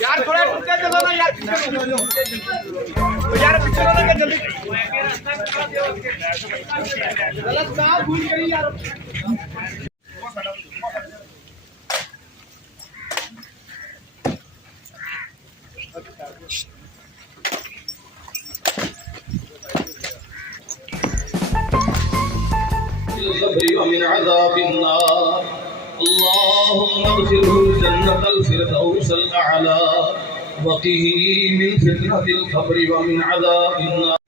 यार थोड़ा पीछे चलो ना यार, यार पीछे चलो ना जल्दी। गलत काम भूल गई यार। ومن عذاب النار اللهم ادخله الجنة الفردوس الأعلى وقه من فتنة القبر ومن عذاب النار.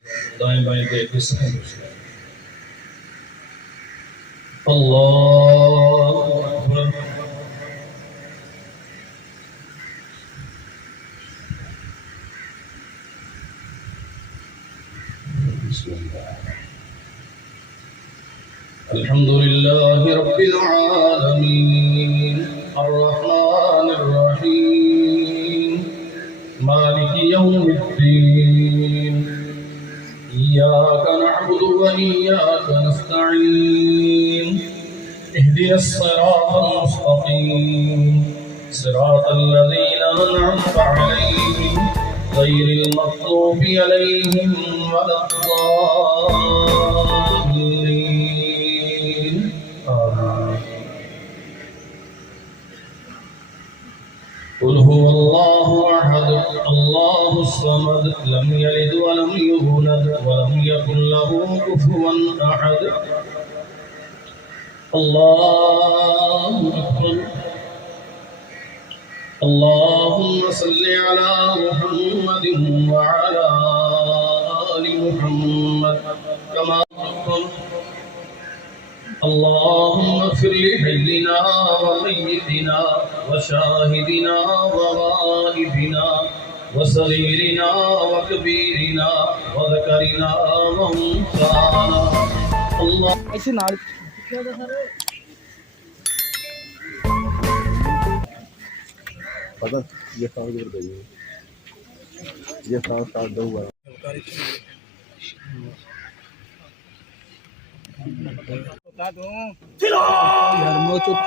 دائیں بائیں دیکھ اللہ اکبر. بسم اللہ. الحمد لله رب العالمين الرحمن الرحيم مالك يوم الدين إياك نعبد وإياك نستعين اهدنا الصراط المستقيم صراط الذين أنعمت عليهم غير المغضوب عليهم ولا الضالين. قل هو الله أحد الله الصمد لم يلد ولم يولد ولم يكن له كفوا أحد. الله أكبر. اللهم صل على محمد وعلى آل محمد كما أكبر. اللهم اغفر لحينا وميتنا وشاهدنا وغائبنا وصغيرنا وكبيرنا وذكرنا وانثانا. الله पता ये साउंड कर दो, ये साउंड स्टार्ट दो हुआ बता दूं यार मो चुप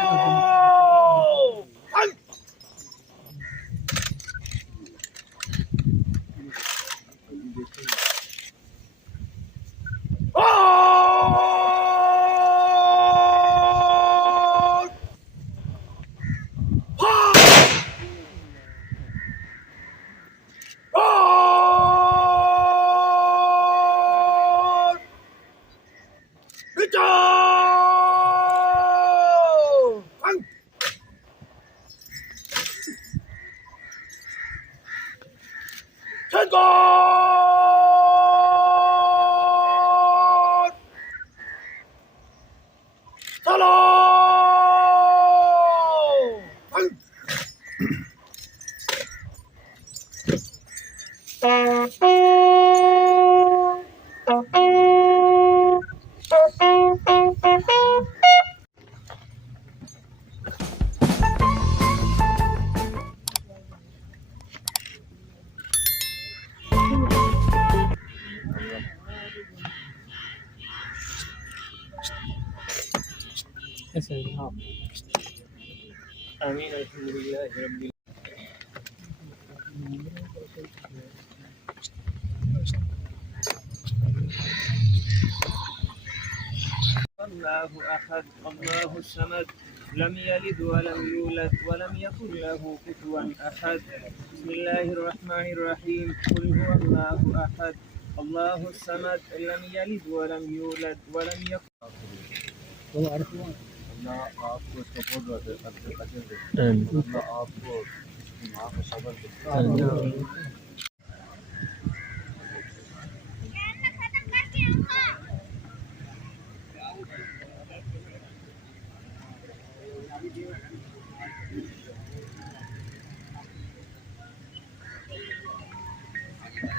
آمين. الحمد لله رب الله أحد الله الصمد لم يلد ولم يولد ولم يكن له كفوا أحد. بسم الله الرحمن الرحيم. قل هو الله أحد الله الصمد لم يلد ولم يولد ولم يكن. अल्लाह आपको सपोर्ट रखे, सबसे कठिन दे, अल्लाह आपको सबर दे.